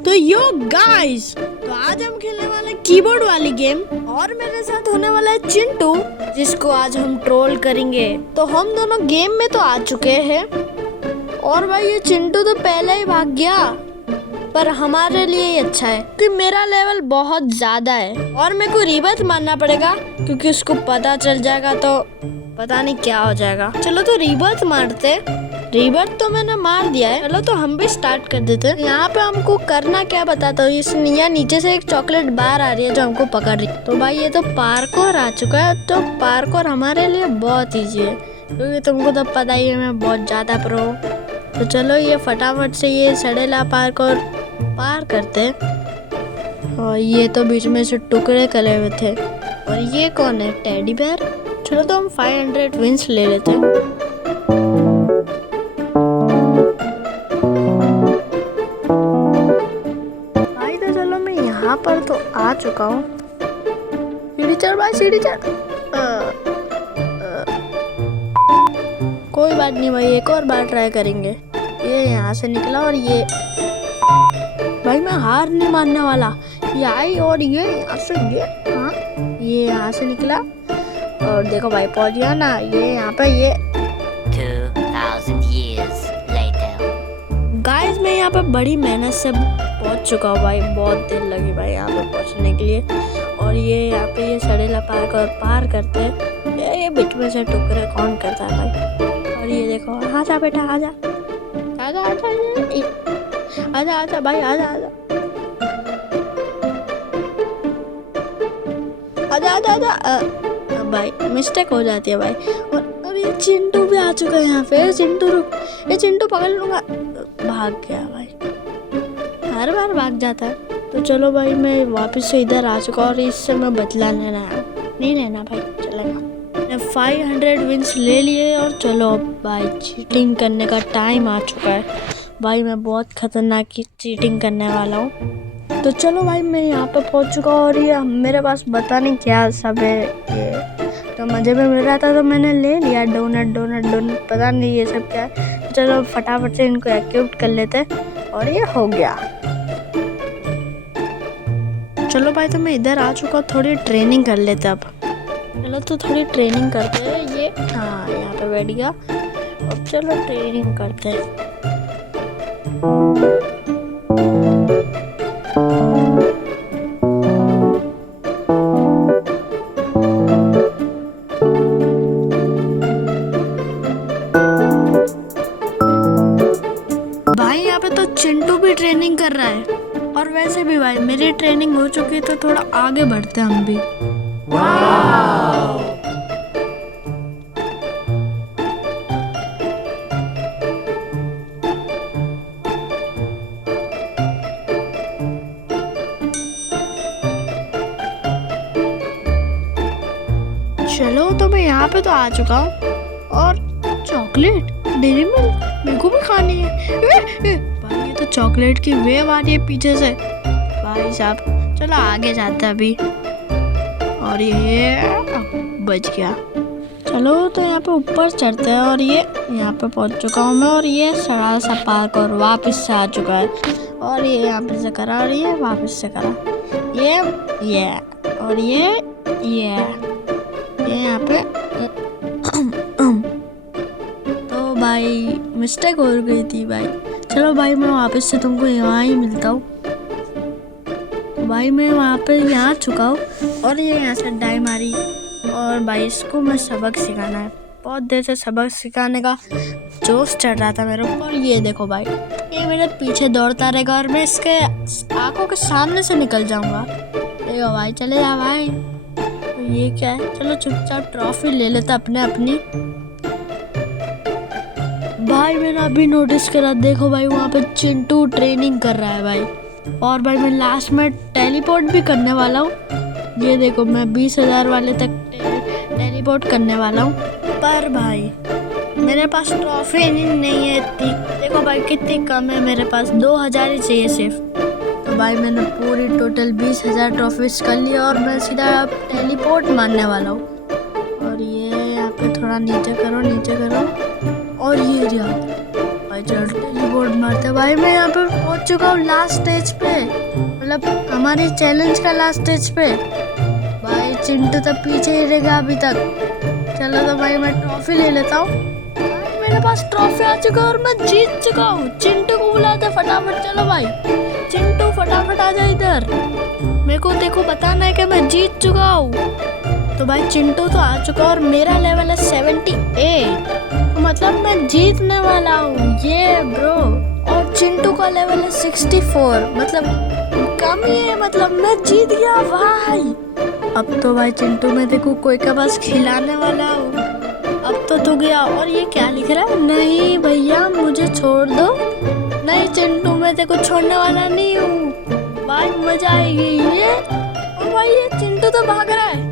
तो yo guys, तो आज हम खेलने वाले कीबोर्ड वाली गेम और मेरे साथ होने वाला है चिंटू, जिसको आज हम ट्रोल करेंगे। तो हम दोनों गेम में तो आ चुके हैं और भाई ये चिंटू तो पहले ही भाग गया, पर हमारे लिए ही अच्छा है कि मेरा लेवल बहुत ज्यादा है और मेरे को रीबर्थ मारना पड़ेगा, क्योंकि उसको पता चल जाएगा तो पता नहीं क्या हो जाएगा। चलो तो रीबर्थ मारते। रीबर्थ तो मैंने मार दिया है। चलो तो हम भी स्टार्ट कर देते हैं। यहाँ पे हमको करना क्या बताता हूँ। इस नीचे से एक चॉकलेट बार आ रही है जो हमको पकड़ रही है। तो भाई ये तो पार्कोर आ चुका है। तो पार्कोर हमारे लिए बहुत ईजी है, क्योंकि तुमको तो पता ही है मैं बहुत ज्यादा प्रो। तो चलो ये फटाफट से ये सड़ेला पार्कोर पार करते। और ये तो बीच में से टुकड़े करे हुए थे। और ये कौन है, टेडी बेयर। चलो तो हम 500 विंस ले लेते हैं। भाई तो चलो मैं यहाँ पर तो आ चुका हूँ। सीढ़ी चढ़ भाई, सीढ़ी चढ़। कोई बात नहीं भाई, एक और बार ट्राई करेंगे। ये यहाँ से निकला और ये भाई मैं हार नहीं मानने वाला। ये आई और ये यहाँ से ये यहाँ से निकला और देखो भाई पहुंच गया ना। ये यहाँ पे ये 2000 years later. गाइस मैं यहाँ पे बड़ी मेहनत से पहुंच चुका हूँ भाई। बहुत देर लगी भाई यहाँ पे पहुंचने के लिए। और ये यहाँ पे ये सड़ेला पार करते हैं। ये बीच में से टुकड़े कौन करता है भाई। और ये देखो, आजा बेटा आजा आजा आजा आजा आजा भाई आजा आजा आजा आजा आजा। भाई मिस्टेक हो जाती है भाई। और ये चिंटू भी आ चुका है यहाँ पे। चिंटू रुक, ये चिंटू पकड़ लूंगा। भाग गया भाई, हर बार भाग जाता है। तो चलो भाई मैं वापस से इधर आ चुका और इससे मैं बदला नहीं लेना भाई, चलेगा। मैंने 500 विंस ले लिए और चलो भाई चीटिंग करने का टाइम आ चुका है। भाई मैं बहुत खतरनाक चीटिंग करने वाला हूँ। तो चलो भाई मैं यहाँ पे पहुँच चुका हूँ और ये मेरे पास पता नहीं क्या सब है। ये तो मज़े में मिल रहा था तो मैंने ले लिया। डोनट पता नहीं ये सब क्या है। चलो फटाफट से इनको एक्टिवेट कर लेते और ये हो गया। चलो भाई तो मैं इधर आ चुका, थोड़ी ट्रेनिंग कर लेते अब। चलो तो थोड़ी ट्रेनिंग करते हैं। ये हाँ यहाँ पे बैठ गया। अब चलो ट्रेनिंग करते हैं। भाई यहाँ पे तो चिंटू भी ट्रेनिंग कर रहा है। और वैसे भी भाई मेरी ट्रेनिंग हो चुकी है, तो थोड़ा आगे बढ़ते हैं हम भी। चलो तो मैं यहाँ पे तो आ चुका हूँ। और चॉकलेट डेरी मिल्क मेरे को भी खानी है। भाई ये तो चॉकलेट की वेव आ रही है पीछे से भाई साहब। चलो आगे जाते हैं अभी। और ये बच गया। चलो तो यहाँ पे ऊपर चढ़ते हैं और ये यहाँ पे पहुँच चुका हूँ मैं। और ये सड़ा सा पार्क और वापस से आ चुका है। और ये यहाँ पे से करा और ये वापस से करा। ये और ये यहाँ पे तो भाई मिस्टेक हो गई थी भाई। चलो भाई मैं वापस से तुमको यहाँ ही मिलता हूँ। तो भाई मैं वहाँ पे यहाँ चुका हूँ और ये यहाँ से डाई मारी। और भाई इसको मैं सबक सिखाना है। बहुत देर से सबक सिखाने का जोश चढ़ रहा था मेरे ऊपर। ये देखो भाई ये मेरे पीछे दौड़ता रहेगा और मैं इसके आंखों के सामने से निकल जाऊँगा। देखो भाई चले जा भाई। तो ये क्या है, चलो चुपचाप ट्रॉफी ले लेता अपनी। भाई मैंने अभी नोटिस करा, देखो भाई वहाँ पे चिंटू ट्रेनिंग कर रहा है भाई। और भाई मैं लास्ट में टेलीपोर्ट भी करने वाला हूँ। ये देखो मैं 20,000 वाले तक टेलीपोर्ट करने वाला हूँ। पर भाई मेरे पास ट्रॉफी नहीं है इतनी। देखो भाई कितनी कम है मेरे पास, 2000 ही चाहिए सिर्फ। तो भाई मैंने पूरी टोटल 20,000 ट्रॉफीज कर ली और मैं सीधा टेलीपोर्ट मारने वाला हूँ। और ये यहाँ पे थोड़ा नीचे करो। और ये भाई चल टेलीपोर्ट मारते। भाई मैं यहाँ पे पहुंच चुका हूँ लास्ट स्टेज पे, मतलब हमारी चैलेंज का लास्ट स्टेज पे। भाई चिंटू तो पीछे ही रहेगा अभी तक। चलो तो भाई मैं ट्रॉफी ले लेता हूँ। भाई मेरे पास ट्रॉफी आ चुका है और मैं जीत चुका हूँ। चिंटू को बुलाते फटाफट। चलो भाई चिंटू फटाफट आ जा इधर, मेरे को देखो बताना है कि मैं जीत चुका हूँ। तो भाई चिंटू तो आ चुका और मेरा लेवल है 78, तो मतलब मैं जीतने वाला हूँ ये ब्रो। और चिंटू का लेवल है 64, मतलब कम ही है, मतलब मैं जीत गया भाई। अब तो भाई चिंटू मैं देखो कोई का पास खिलाने वाला हूँ। अब तो तू गया। और ये क्या लिख रहा है? नहीं भैया मुझे छोड़ दो। नहीं चिंटू मैं तेको छोड़ने वाला नहीं हूँ। भाई मजा आएगी ये। और भाई ये चिंटू तो भाग रहा है।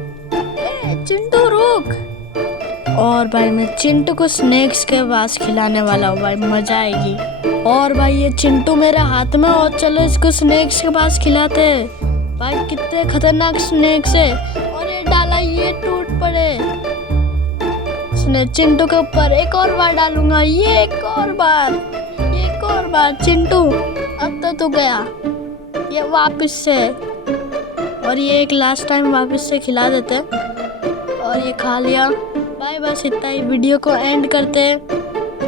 चिंटू रुक। और भाई मैं चिंटू को स्नेक्स के पास खिलाने वाला हूँ। भाई मजा आएगी। और भाई ये चिंटू मेरे हाथ में, और चलो इसको स्नेक्स के पास खिलाते हैं। भाई कितने खतरनाक स्नेक्स है। और ये डाला, ये टूट पड़े। चिंटू के ऊपर एक और बार डालूंगा, ये एक और बार चिंटू अब तो तू गया। ये वापस से, और ये एक लास्ट टाइम वापस से खिला देते हैं। और ये खा लिया। भाई बस इतना ही, वीडियो को एंड करते हैं।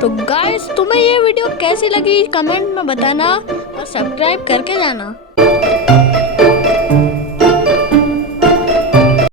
तो गाइस तुम्हें ये वीडियो कैसी लगी कमेंट में बताना और सब्सक्राइब करके जाना।